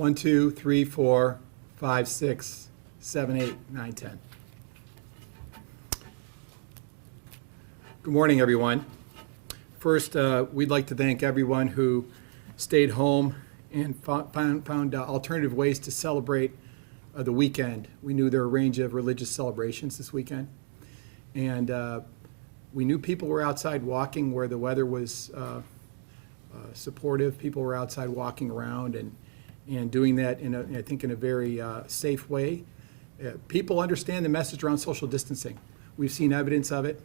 1, 2, 3, 4, 5, 6, 7, 8, 9, 10. Good morning, everyone. First, we'd like to thank everyone who stayed home and found alternative ways to celebrate the weekend. We knew there were a range of religious celebrations this weekend, and we knew people were outside walking where the weather was supportive. People were outside walking around and doing that I think in a very safe way. People understand the message around social distancing. We've seen evidence of it,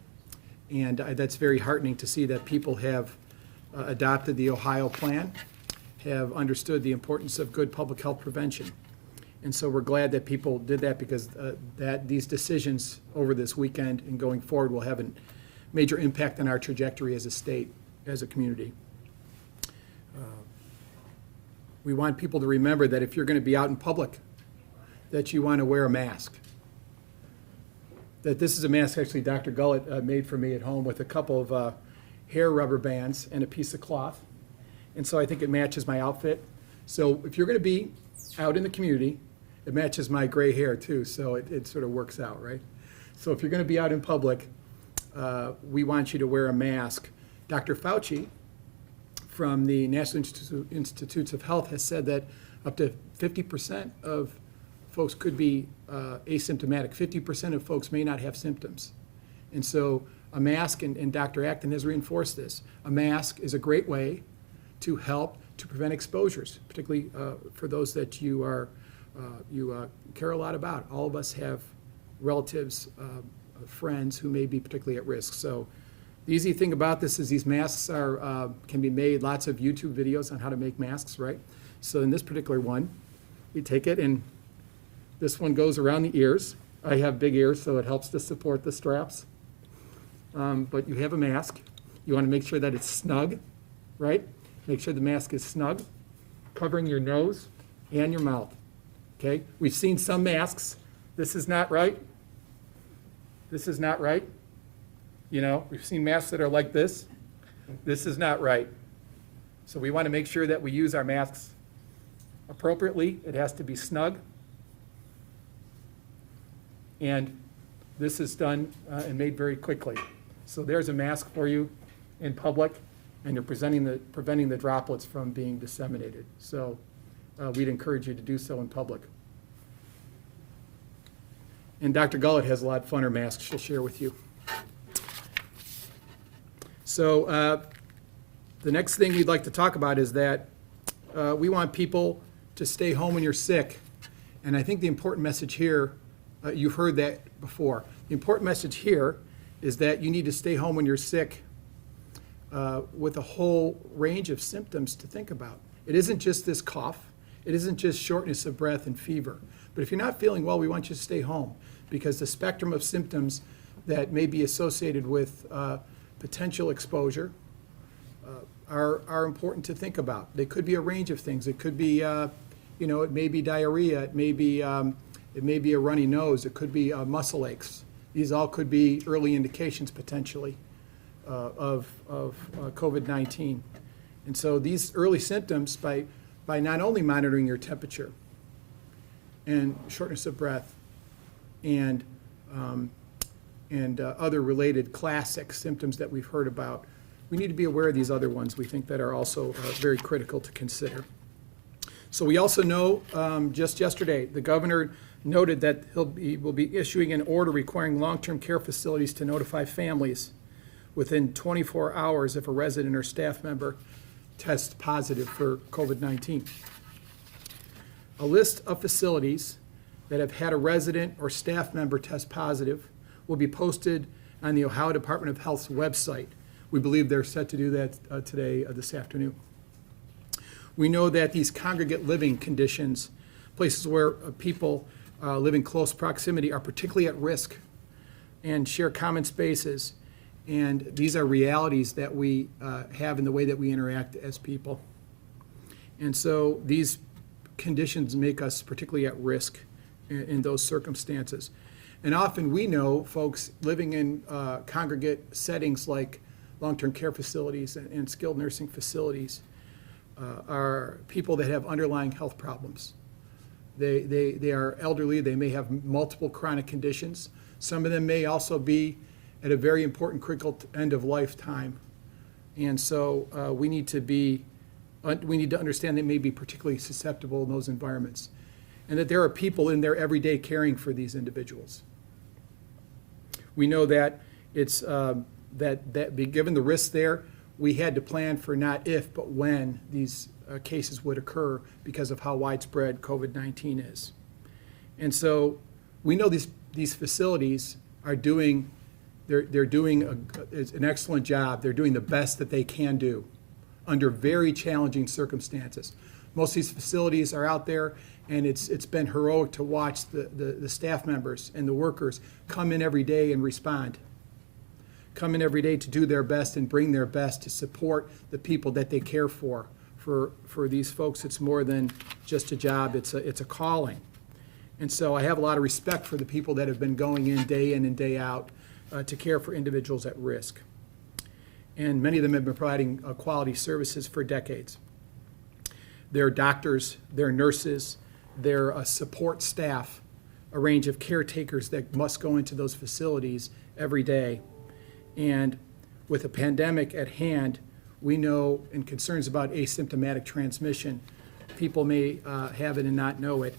and that's very heartening to see that people have adopted the Ohio plan, have understood the importance of good public health prevention. And so we're glad that people did that, because these decisions over this weekend and going forward will have a major impact on our trajectory as a state, as a community. We want people to remember that if you're going to be out in public, that you want to wear a mask. That this is a mask actually Dr. Gullett made for me at home with a couple of hair rubber bands and a piece of cloth. And so I think it matches my outfit. So if you're going to be out in the community, it matches my gray hair too, so it sort of works out, right? So if you're going to be out in public, we want you to wear a mask. Dr. Fauci from the National Institutes of Health has said that up to 50% of folks could be asymptomatic. 50% of folks may not have symptoms. And so a mask, and Dr. Acton has reinforced this, a mask is a great way to help to prevent exposures, particularly for those that you care a lot about. All of us have relatives, friends who may be particularly at risk. So the easy thing about this is these masks can be made, lots of YouTube videos on how to make masks, right? So in this particular one, you take it, and this one goes around the ears. I have big ears, so it helps to support the straps. But you have a mask. You want to make sure that it's snug, right? Make sure the mask is snug, covering your nose and your mouth, okay? We've seen some masks. This is not right. This is not right. You know, we've seen masks that are like this. This is not right. So we want to make sure that we use our masks appropriately. It has to be snug. And this is done and made very quickly. So there's a mask for you in public, and you're preventing the droplets from being disseminated. So we'd encourage you to do so in public. And Dr. Gullett has a lot funner masks she'll share with you. So the next thing we'd like to talk about is that we want people to stay home when you're sick. And I think the important message here, you've heard that before. The important message here is that you need to stay home when you're sick with a whole range of symptoms to think about. It isn't just this cough. It isn't just shortness of breath and fever. But if you're not feeling well, we want you to stay home, because the spectrum of symptoms that may be associated with potential exposure are important to think about. They could be a range of things. It could be, it may be diarrhea. It may be a runny nose. It could be muscle aches. These all could be early indications potentially of COVID-19. And so these early symptoms, by not only monitoring your temperature and shortness of breath and other related classic symptoms that we've heard about, we need to be aware of these other ones we think that are also very critical to consider. So we also know, just yesterday, the governor noted that he will be issuing an order requiring long-term care facilities to notify families within 24 hours if a resident or staff member tests positive for COVID-19. A list of facilities that have had a resident or staff member test positive will be posted on the Ohio Department of Health's website. We believe they're set to do that today, this afternoon. We know that these congregate living conditions, places where people live in close proximity, are particularly at risk and share common spaces. And these are realities that we have in the way that we interact as people. And so these conditions make us particularly at risk in those circumstances. And often we know folks living in congregate settings like long-term care facilities and skilled nursing facilities are people that have underlying health problems. They are elderly, they may have multiple chronic conditions. Some of them may also be at a very important critical end of life time. And so we need to understand they may be particularly susceptible in those environments. And that there are people in there every day caring for these individuals. We know that it's, given the risks there, we had to plan for not if, but when these cases would occur because of how widespread COVID-19 is. And so we know these facilities are doing, they're doing an excellent job. They're doing the best that they can do under very challenging circumstances. Most of these facilities are out there, and it's been heroic to watch the staff members and the workers come in every day and respond. Come in every day to do their best and bring their best to support the people that they care for. For these folks, it's more than just a job, it's a calling. And so I have a lot of respect for the people that have been going in and day out to care for individuals at risk. And many of them have been providing quality services for decades. They're doctors, they're nurses, they're support staff, a range of caretakers that must go into those facilities every day. And with a pandemic at hand, we know, and concerns about asymptomatic transmission, people may have it and not know it.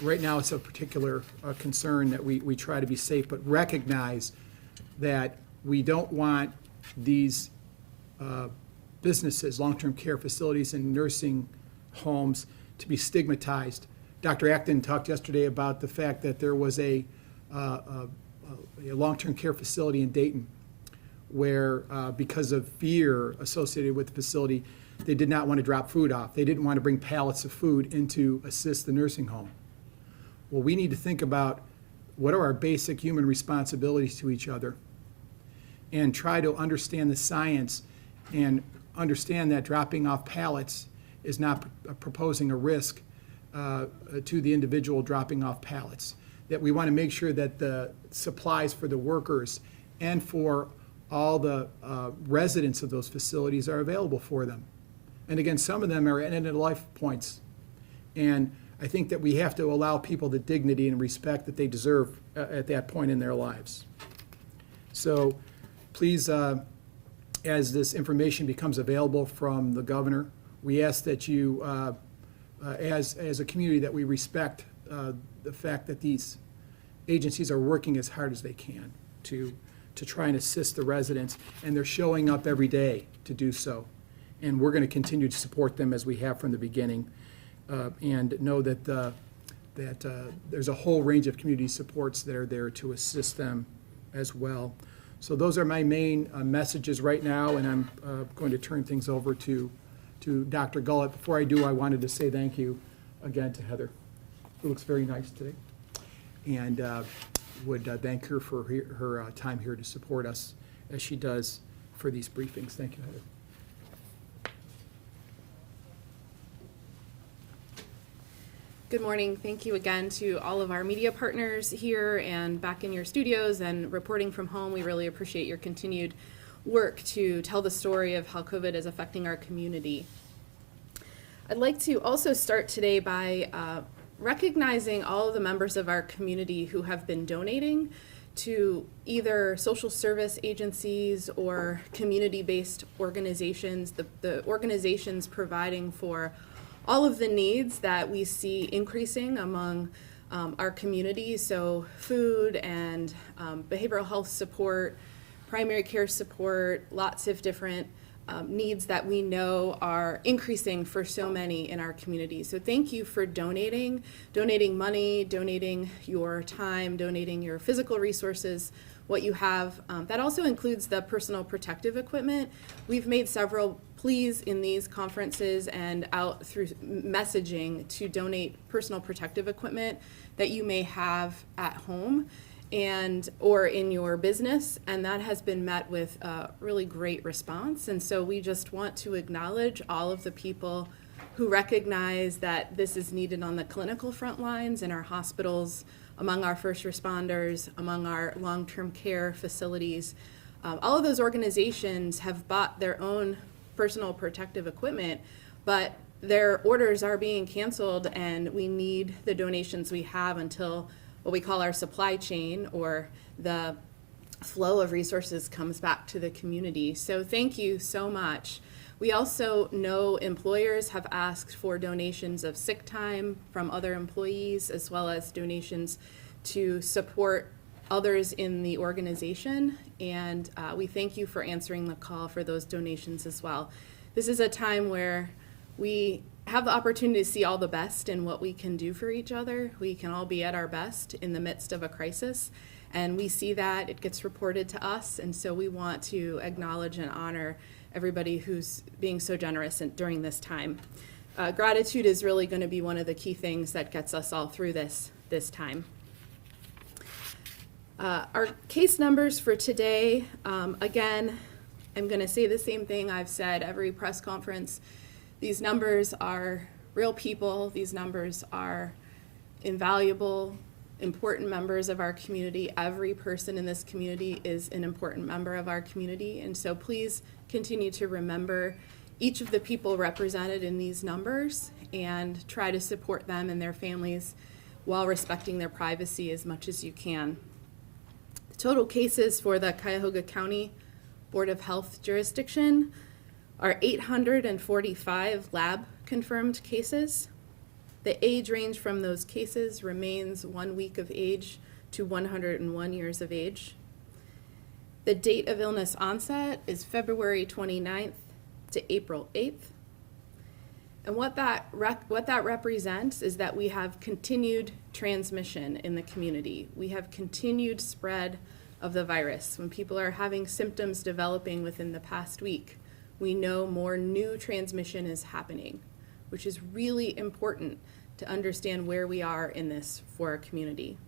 Right now, it's a particular concern that we try to be safe, but recognize that we don't want these businesses, long-term care facilities and nursing homes to be stigmatized. Dr. Acton talked yesterday about the fact that there was a long-term care facility in Dayton where because of fear associated with the facility, they did not want to drop food off. They didn't want to bring pallets of food in to assist the nursing home. Well, we need to think about what are our basic human responsibilities to each other and try to understand the science and understand that dropping off pallets is not proposing a risk to the individual dropping off pallets. That we want to make sure that the supplies for the workers and for all the residents of those facilities are available for them. And again, some of them are at end-of-life points. And I think that we have to allow people the dignity and respect that they deserve at that point in their lives. So please, as this information becomes available from the governor, we ask that you, as a community, that we respect the fact that these agencies are working as hard as they can to try and assist the residents, and they're showing up every day to do so. And we're going to continue to support them as we have from the beginning, and know that there's a whole range of community supports that are there to assist them as well. So those are my main messages right now, and I'm going to turn things over to Dr. Gullett. Before I do, I wanted to say thank you again to Heather, who looks very nice today, and would thank her for her time here to support us as she does for these briefings. Thank you, Heather. Good morning. Thank you again to all of our media partners here and back in your studios and reporting from home. We really appreciate your continued work to tell the story of how COVID is affecting our community. I'd like to also start today by recognizing all of the members of our community who have been donating to either social service agencies or community-based organizations, the organizations providing for all of the needs that we see increasing among our community, so food and behavioral health support, primary care support, lots of different needs that we know are increasing for so many in our community. So thank you for donating money, donating your time, donating your physical resources, what you have. That also includes the personal protective equipment. We've made several pleas in these conferences and out through messaging to donate personal protective equipment that you may have at home and or in your business, and that has been met with a really great response. And so we just want to acknowledge all of the people who recognize that this is needed on the clinical front lines in our hospitals, among our first responders, among our long-term care facilities. All of those organizations have bought their own personal protective equipment, but their orders are being canceled, and we need the donations we have until what we call our supply chain, or the flow of resources, comes back to the community. So thank you so much. We also know employers have asked for donations of sick time from other employees, as well as donations to support others in the organization, and we thank you for answering the call for those donations as well. This is a time where we have the opportunity to see all the best in what we can do for each other. We can all be at our best in the midst of a crisis, and we see that. It gets reported to us, and so we want to acknowledge and honor everybody who's being so generous during this time. Gratitude is really going to be one of the key things that gets us all through this time. Our case numbers for today, again, I'm going to say the same thing I've said every press conference. These numbers are real people. These numbers are invaluable, important members of our community. Every person in this community is an important member of our community, and so please continue to remember each of the people represented in these numbers and try to support them and their families while respecting their privacy as much as you can. The total cases for the Cuyahoga County Board of Health jurisdiction are 845 lab-confirmed cases. The age range from those cases remains 1 week of age to 101 years of age. The date of illness onset is February 29th to April 8th. And what that represents is that we have continued transmission in the community. We have continued spread of the virus. When people are having symptoms developing within the past week, we know more new transmission is happening, which is really important to understand where we are in this for our community.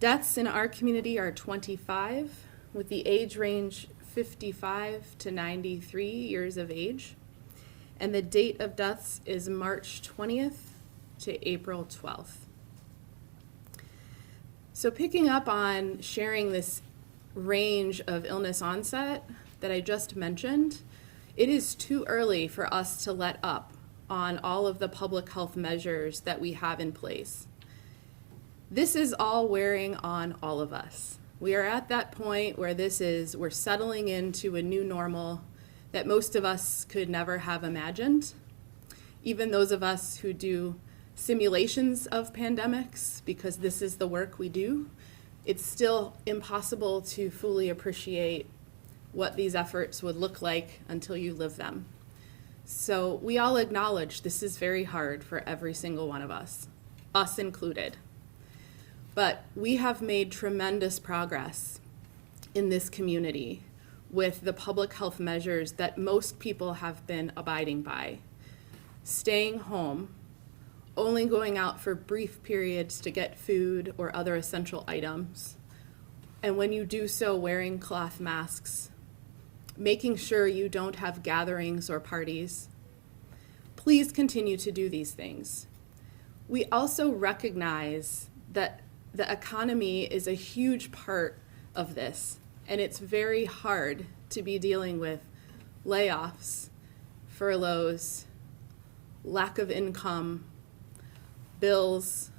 Deaths in our community are 25, with the age range 55 to 93 years of age. And the date of deaths is March 20th to April 12th. So picking up on sharing this range of illness onset that I just mentioned, it is too early for us to let up on all of the public health measures that we have in place. This is all wearing on all of us. We are at that point where we're settling into a new normal that most of us could never have imagined. Even those of us who do simulations of pandemics, because this is the work we do, it's still impossible to fully appreciate what these efforts would look like until you live them. So we all acknowledge this is very hard for every single one of us included. But we have made tremendous progress in this community with the public health measures that most people have been abiding by. Staying home, only going out for brief periods to get food or other essential items, and when you do so, wearing cloth masks, making sure you don't have gatherings or parties. Please continue to do these things. We also recognize that the economy is a huge part of this, and it's very hard to be dealing with layoffs, furloughs, lack of income, bills.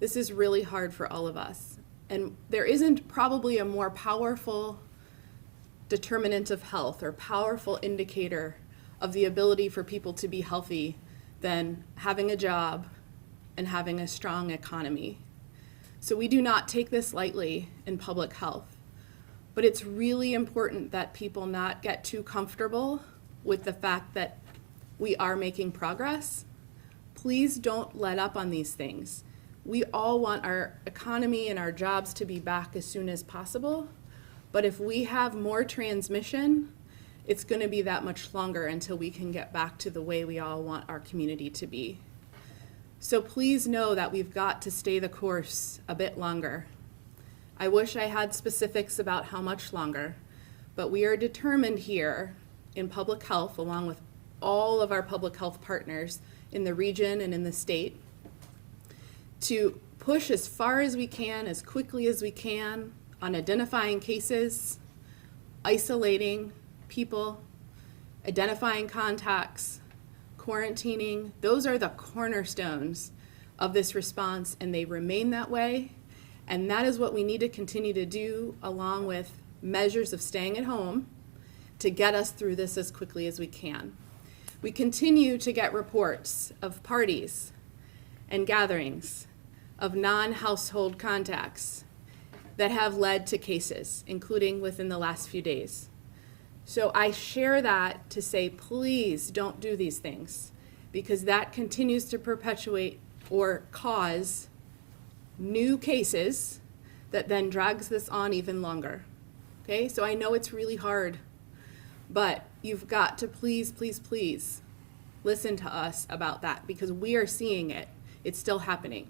This is really hard for all of us. And there isn't probably a more powerful determinant of health or powerful indicator of the ability for people to be healthy than having a job and having a strong economy. So we do not take this lightly in public health, but it's really important that people not get too comfortable with the fact that we are making progress. Please don't let up on these things. We all want our economy and our jobs to be back as soon as possible, but if we have more transmission, it's going to be that much longer until we can get back to the way we all want our community to be. So please know that we've got to stay the course a bit longer. I wish I had specifics about how much longer, but we are determined here in public health, along with all of our public health partners in the region and in the state, to push as far as we can, as quickly as we can, on identifying cases, isolating people, identifying contacts, quarantining, those are the cornerstones of this response, and they remain that way. And that is what we need to continue to do, along with measures of staying at home, to get us through this as quickly as we can. We continue to get reports of parties and gatherings of non-household contacts that have led to cases, including within the last few days. So I share that to say, please don't do these things, because that continues to perpetuate or cause new cases that then drags this on even longer. Okay, so I know it's really hard, but you've got to please, please, please listen to us about that, because we are seeing it. It's still happening.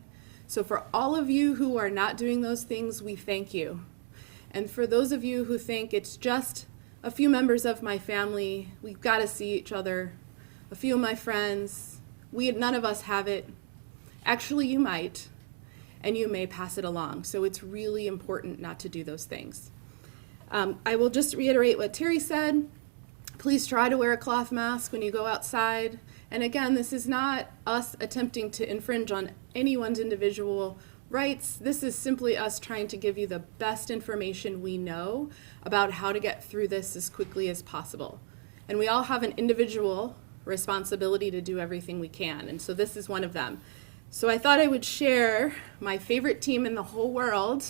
So for all of you who are not doing those things, we thank you. And for those of you who think it's just a few members of my family, we've got to see each other, a few of my friends, none of us have it. Actually, you might, and you may pass it along. So it's really important not to do those things. I will just reiterate what Terry said. Please try to wear a cloth mask when you go outside. And again, this is not us attempting to infringe on anyone's individual rights. This is simply us trying to give you the best information we know about how to get through this as quickly as possible. And we all have an individual responsibility to do everything we can, and so this is one of them. So I thought I would share my favorite team in the whole world.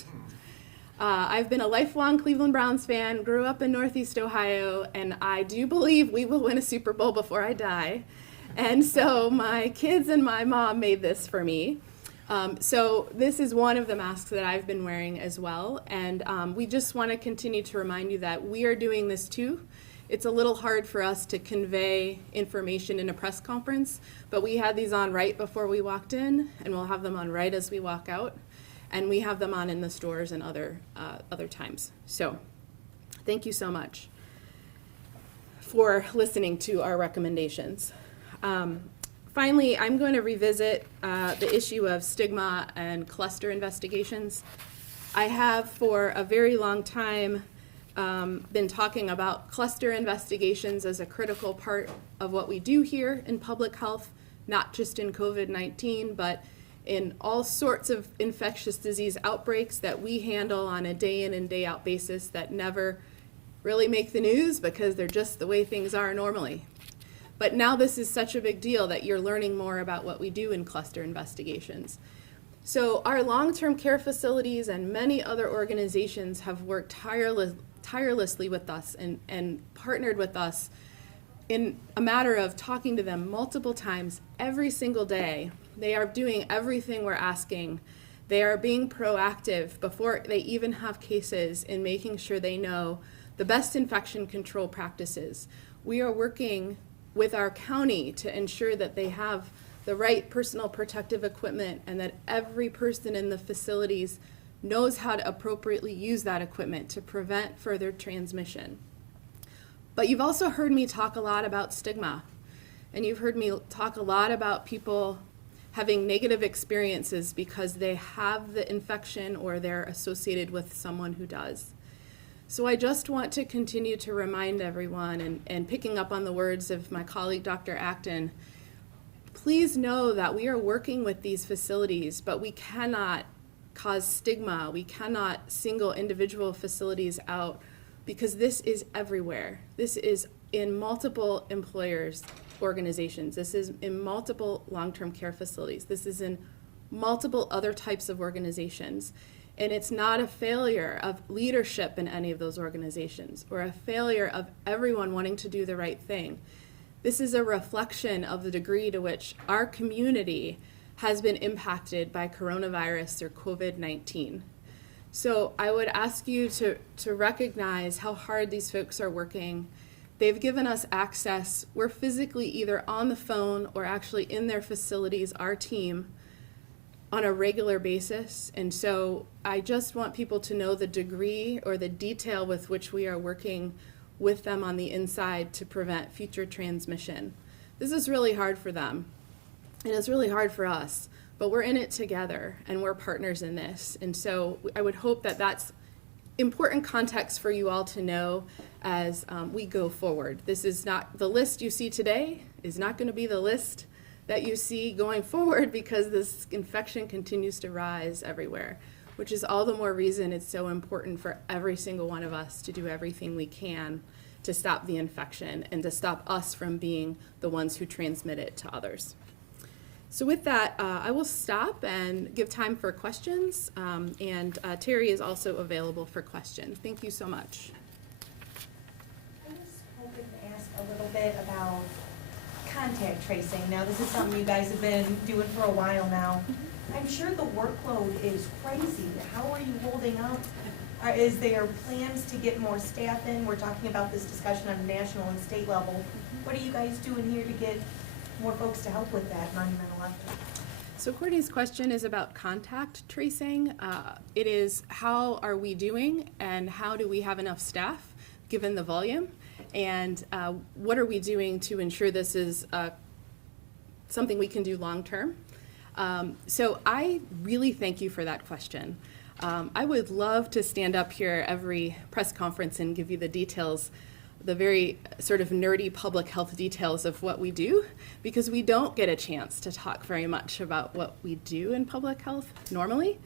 I've been a lifelong Cleveland Browns fan, grew up in Northeast Ohio, and I do believe we will win a Super Bowl before I die. And so my kids and my mom made this for me. So this is one of the masks that I've been wearing as well. And we just want to continue to remind you that we are doing this too. It's a little hard for us to convey information in a press conference, but we had these on right before we walked in, and we'll have them on right as we walk out. And we have them on in the stores and other times. So thank you so much for listening to our recommendations. Finally, I'm going to revisit the issue of stigma and cluster investigations. I have for a very long time been talking about cluster investigations as a critical part of what we do here in public health, not just in COVID-19, but in all sorts of infectious disease outbreaks that we handle on a day in and day out basis that never really make the news because they're just the way things are normally. But now this is such a big deal that you're learning more about what we do in cluster investigations. So our long-term care facilities and many other organizations have worked tirelessly with us and partnered with us in a matter of talking to them multiple times every single day. They are doing everything we're asking. They are being proactive before they even have cases in making sure they know the best infection control practices. We are working with our county to ensure that they have the right personal protective equipment and that every person in the facilities knows how to appropriately use that equipment to prevent further transmission. But you've also heard me talk a lot about stigma, and you've heard me talk a lot about people having negative experiences because they have the infection or they're associated with someone who does. So I just want to continue to remind everyone, and picking up on the words of my colleague, Dr. Acton, please know that we are working with these facilities, but we cannot cause stigma. We cannot single individual facilities out because this is everywhere. This is in multiple employers' organizations. This is in multiple long-term care facilities. This is in multiple other types of organizations. And it's not a failure of leadership in any of those organizations or a failure of everyone wanting to do the right thing. This is a reflection of the degree to which our community has been impacted by coronavirus or COVID-19. So I would ask you to recognize how hard these folks are working. They've given us access. We're physically either on the phone or actually in their facilities, our team, on a regular basis. And so I just want people to know the degree or the detail with which we are working with them on the inside to prevent future transmission. This is really hard for them, and it's really hard for us, but we're in it together, and we're partners in this. And so I would hope that that's important context for you all to know as we go forward. This is not the list you see today. is not going to be the list that you see going forward, because this infection continues to rise everywhere, which is all the more reason it's so important for every single one of us to do everything we can to stop the infection and to stop us from being the ones who transmit it to others. So with that, I will stop and give time for questions, and Terry is also available for questions. Thank you so much. I was hoping to ask a little bit about contact tracing. Now, this is something you guys have been doing for a while now. I'm sure the workload is crazy. How are you holding up? Is there plans to get more staff in? We're talking about this discussion on a national and state level. What are you guys doing here to get more folks to help with that monumental effort? So Courtney's question is about contact tracing. It is, how are we doing and how do we have enough staff given the volume? And what are we doing to ensure this is something we can do long term? So I really thank you for that question. I would love to stand up here every press conference and give you the details, the very sort of nerdy public health details of what we do, because we don't get a chance to talk very much about what we do in public health normally.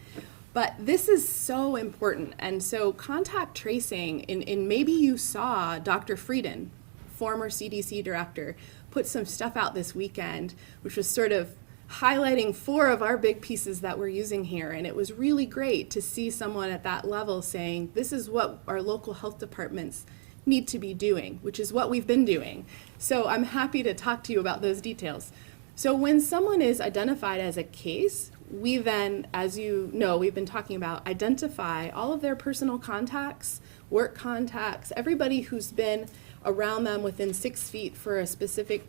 But this is so important. And so contact tracing, and maybe you saw Dr. Frieden, former CDC director, put some stuff out this weekend, which was sort of highlighting 4 of our big pieces that we're using here. And it was really great to see someone at that level saying, this is what our local health departments need to be doing, which is what we've been doing. So I'm happy to talk to you about those details. So when someone is identified as a case, we then, as you know, we've been talking about, identify all of their personal contacts, work contacts, everybody who's been around them within 6 feet for a specific,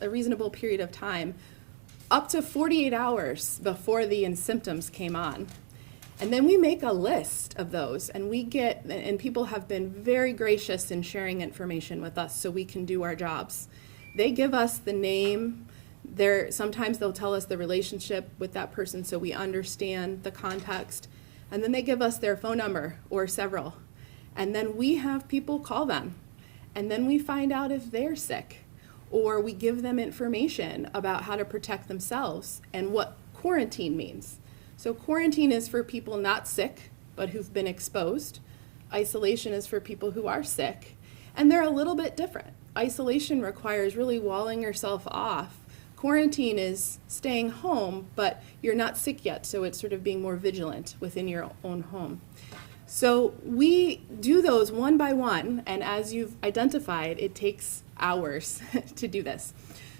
a reasonable period of time, up to 48 hours before the symptoms came on. And then we make a list of those, and and people have been very gracious in sharing information with us so we can do our jobs. They give us the name, sometimes they'll tell us the relationship with that person so we understand the context, and then they give us their phone number or several. And then we have people call them, and then we find out if they're sick, or we give them information about how to protect themselves and what quarantine means. So quarantine is for people not sick, but who've been exposed. Isolation is for people who are sick, and they're a little bit different. Isolation requires really walling yourself off. Quarantine is staying home, but you're not sick yet, so it's sort of being more vigilant within your own home. So we do those one by one, and as you've identified, it takes hours to do this.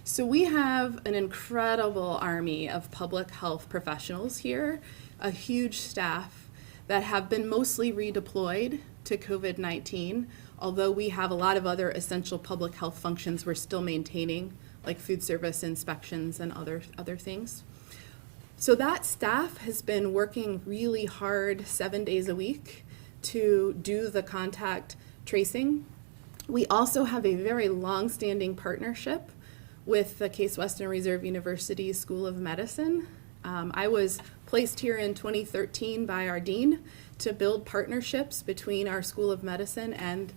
So we have an incredible army of public health professionals here, a huge staff that have been mostly redeployed to COVID-19, although we have a lot of other essential public health functions we're still maintaining, like food service inspections and other things. So that staff has been working really hard 7 days a week to do the contact tracing. We also have a very long-standing partnership with the Case Western Reserve University School of Medicine. I was placed here in 2013 by our dean to build partnerships between our School of Medicine and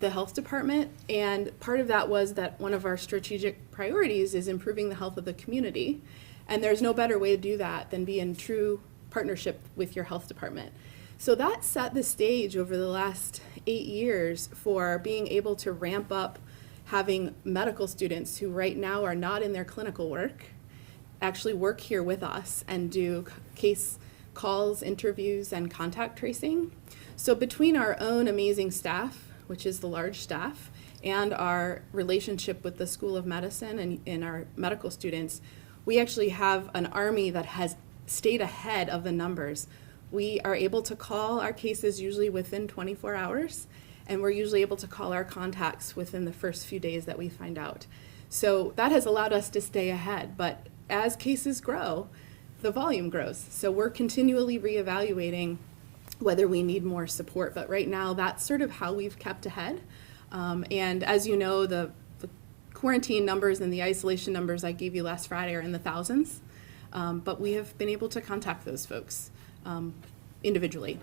the health department, and part of that was that one of our strategic priorities is improving the health of the community, and there's no better way to do that than be in true partnership with your health department. So that set the stage over the last 8 years for being able to ramp up having medical students who right now are not in their clinical work actually work here with us and do case calls, interviews, and contact tracing. So between our own amazing staff, which is the large staff, and our relationship with the School of Medicine and our medical students, we actually have an army that has stayed ahead of the numbers. We are able to call our cases usually within 24 hours, and we're usually able to call our contacts within the first few days that we find out. So that has allowed us to stay ahead, but as cases grow, the volume grows. So we're continually reevaluating whether we need more support, but right now that's sort of how we've kept ahead. And as you know, the quarantine numbers and the isolation numbers I gave you last Friday are in the thousands, but we have been able to contact those folks individually.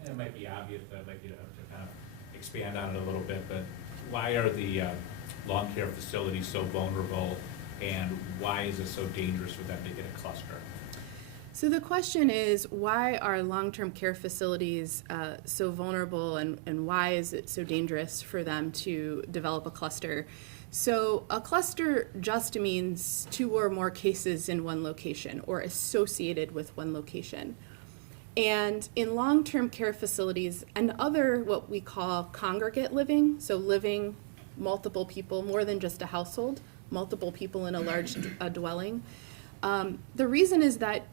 And it might be obvious, but I'd like you to kind of expand on it a little bit, but why are the long care facilities so vulnerable, and why is it so dangerous for them to get a cluster? So the question is, why are long-term care facilities so vulnerable, and why is it so dangerous for them to develop a cluster? So a cluster just means 2 or more cases in one location or associated with one location. And in long-term care facilities and other what we call congregate living, so living multiple people, more than just a household, multiple people in a large dwelling, the reason is that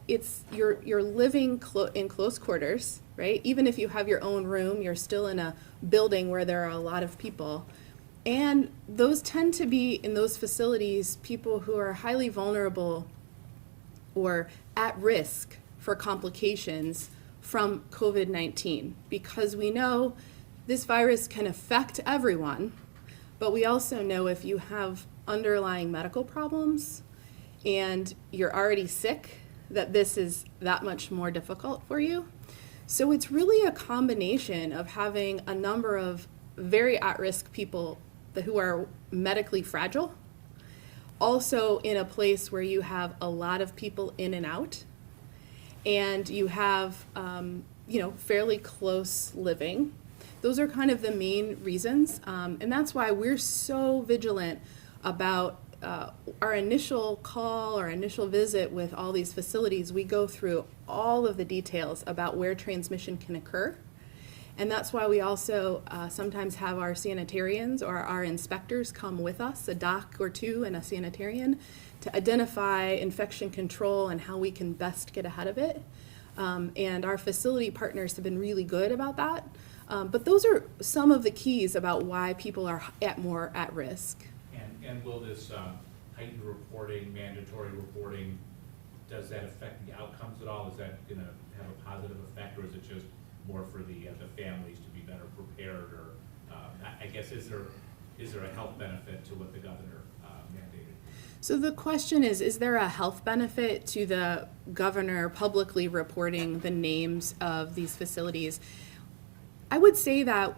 you're living in close quarters, right? Even if you have your own room, you're still in a building where there are a lot of people. And those tend to be, in those facilities, people who are highly vulnerable or at risk for complications from COVID-19, because we know this virus can affect everyone, but we also know if you have underlying medical problems and you're already sick, that this is that much more difficult for you. So it's really a combination of having a number of very at-risk people who are medically fragile, also in a place where you have a lot of people in and out, and you have fairly close living. Those are kind of the main reasons, and that's why we're so vigilant about our initial call, our initial visit with all these facilities. We go through all of the details about where transmission can occur. And that's why we also sometimes have our sanitarians or our inspectors come with us, a doc or two and a sanitarian, to identify infection control and how we can best get ahead of it. And our facility partners have been really good about that. But those are some of the keys about why people are more at risk. And will this heightened reporting, mandatory reporting, does that affect the outcomes at all? Is that going to have a positive effect, or is it just more for the families to be better prepared? Or I guess is there a health benefit to what the governor mandated? So the question is there a health benefit to the governor publicly reporting the names of these facilities? I would say that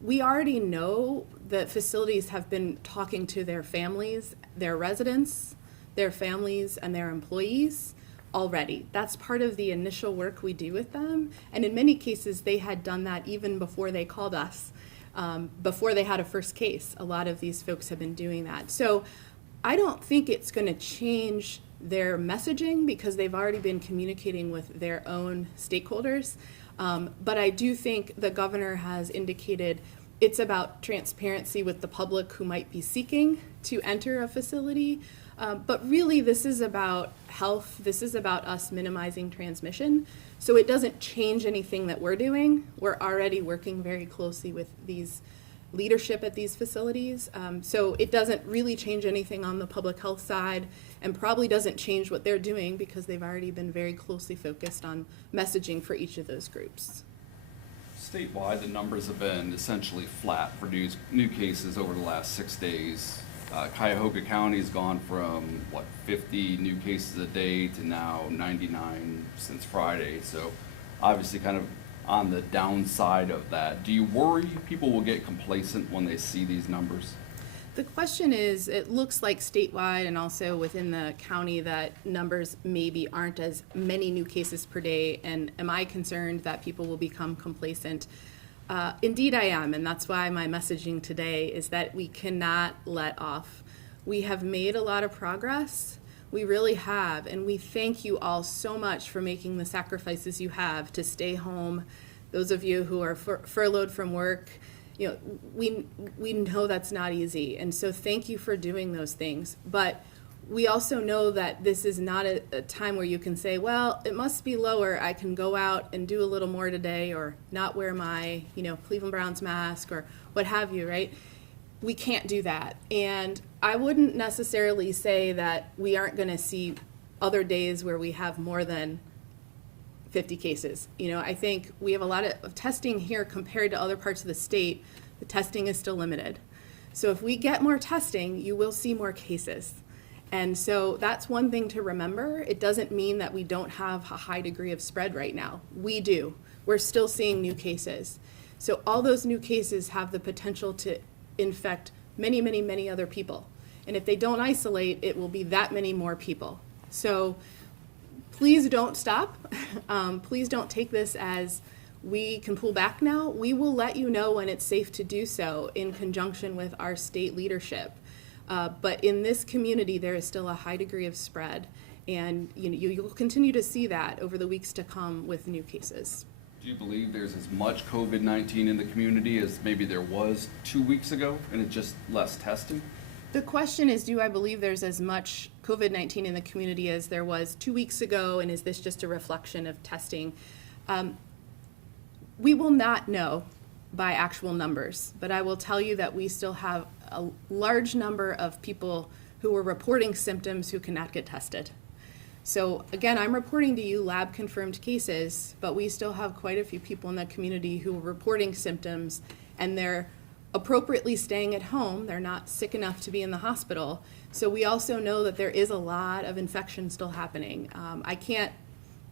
we already know that facilities have been talking to their families, their residents, their families, and their employees already. That's part of the initial work we do with them. And in many cases, they had done that even before they called us, before they had a first case. A lot of these folks have been doing that. So I don't think it's going to change their messaging because they've already been communicating with their own stakeholders. But I do think the governor has indicated it's about transparency with the public who might be seeking to enter a facility. But really, this is about health. This is about us minimizing transmission. So it doesn't change anything that we're doing. We're already working very closely with these leadership at these facilities. So it doesn't really change anything on the public health side, and probably doesn't change what they're doing because they've already been very closely focused on messaging for each of those groups. Statewide, the numbers have been essentially flat for new cases over the last 6 days. Cuyahoga County has gone from, 50 new cases a day to now 99 since Friday. So obviously kind of on the downside of that. Do you worry people will get complacent when they see these numbers? The question is, it looks like statewide and also within the county that numbers maybe aren't as many new cases per day, and am I concerned that people will become complacent? Indeed I am, and that's why my messaging today is that we cannot let off. We have made a lot of progress, we really have, and we thank you all so much for making the sacrifices you have to stay home. Those of you who are furloughed from work, we know that's not easy, and so thank you for doing those things. But we also know that this is not a time where you can say, well, it must be lower, I can go out and do a little more today, or not wear my Cleveland Browns mask, or what have you, right? We can't do that. And I wouldn't necessarily say that we aren't going to see other days where we have more than 50 cases. I think we have a lot of testing here compared to other parts of the state. The testing is still limited. So if we get more testing, you will see more cases. And so that's one thing to remember. It doesn't mean that we don't have a high degree of spread right now. We do. We're still seeing new cases. So all those new cases have the potential to infect many, many, many other people. And if they don't isolate, it will be that many more people. So please don't stop. Please don't take this as we can pull back now. We will let you know when it's safe to do so in conjunction with our state leadership. But in this community, there is still a high degree of spread, and you'll continue to see that over the weeks to come with new cases. Do you believe there's as much COVID-19 in the community as maybe there was 2 weeks ago, and it's just less testing? The question is, do I believe there's as much COVID-19 in the community as there was 2 weeks ago, and is this just a reflection of testing? We will not know by actual numbers, but I will tell you that we still have a large number of people who are reporting symptoms who cannot get tested. So again, I'm reporting to you lab-confirmed cases, but we still have quite a few people in the community who are reporting symptoms, and they're appropriately staying at home. They're not sick enough to be in the hospital. So we also know that there is a lot of infection still happening. I can't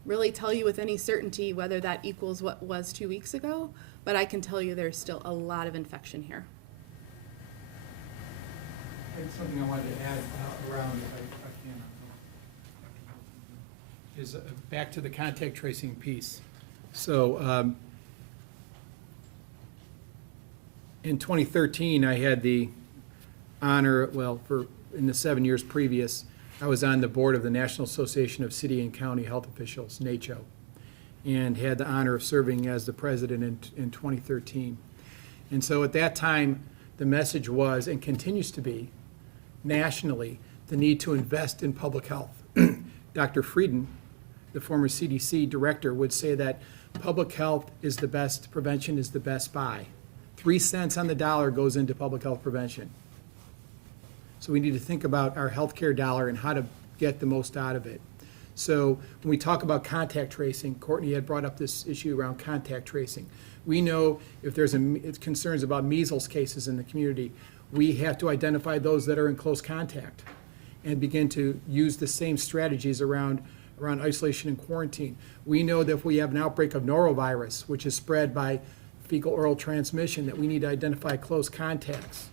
really tell you with any certainty whether that equals what was 2 weeks ago, but I can tell you there's still a lot of infection here. That's something I wanted to add around, if I can, is back to the contact tracing piece. So in 2013, I had the honor, in the 7 years previous, I was on the board of the National Association of City and County Health Officials, NACHO, and had the honor of serving as the president in 2013. And so at that time, the message was, and continues to be, nationally, the need to invest in public health. Dr. Frieden, the former CDC director, would say that public health is the best, prevention is the best buy. 3 cents on the dollar goes into public health prevention. So we need to think about our healthcare dollar and how to get the most out of it. So when we talk about contact tracing, Courtney had brought up this issue around contact tracing. We know if there's concerns about measles cases in the community, we have to identify those that are in close contact and begin to use the same strategies around isolation and quarantine. We know that if we have an outbreak of norovirus, which is spread by fecal-oral transmission, that we need to identify close contacts,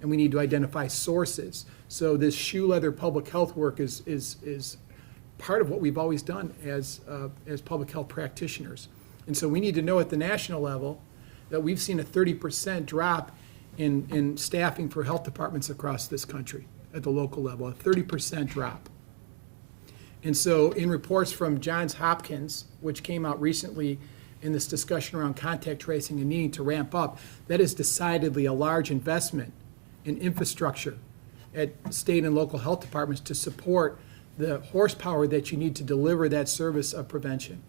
and we need to identify sources. So this shoe leather public health work is part of what we've always done as public health practitioners. And so we need to know at the national level that we've seen a 30% drop in staffing for health departments across this country at the local level, a 30% drop. And so in reports from Johns Hopkins, which came out recently in this discussion around contact tracing and needing to ramp up, that is decidedly a large investment in infrastructure at state and local health departments to support the horsepower that you need to deliver that service of prevention.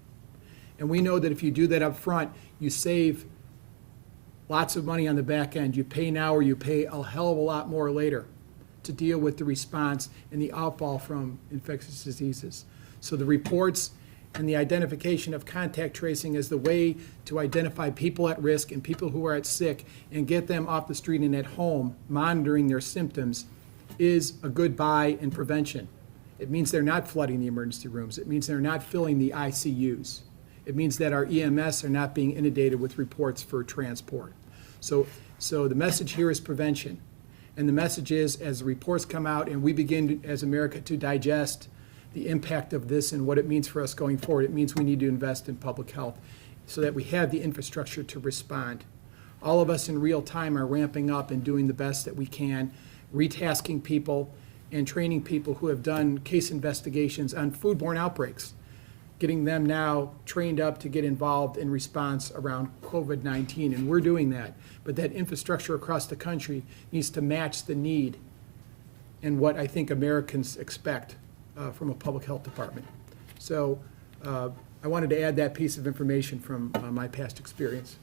And we know that if you do that up front, you save lots of money on the back end. You pay now or you pay a hell of a lot more later to deal with the response and the outfall from infectious diseases. So the reports and the identification of contact tracing as the way to identify people at risk and people who are at sick and get them off the street and at home monitoring their symptoms is a good buy in prevention. It means they're not flooding the emergency rooms. It means they're not filling the ICUs. It means that our EMS are not being inundated with reports for transport. So the message here is prevention. And the message is, as the reports come out and we begin as America to digest the impact of this and what it means for us going forward, it means we need to invest in public health so that we have the infrastructure to respond. All of us in real time are ramping up and doing the best that we can, retasking people and training people who have done case investigations on foodborne outbreaks, getting them now trained up to get involved in response around COVID-19, and we're doing that. But that infrastructure across the country needs to match the need and what I think Americans expect from a public health department. So I wanted to add that piece of information from my past experience.